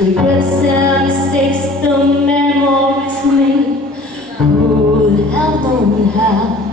Regrets and mistakes, the memories made Could have known how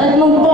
Э, ну,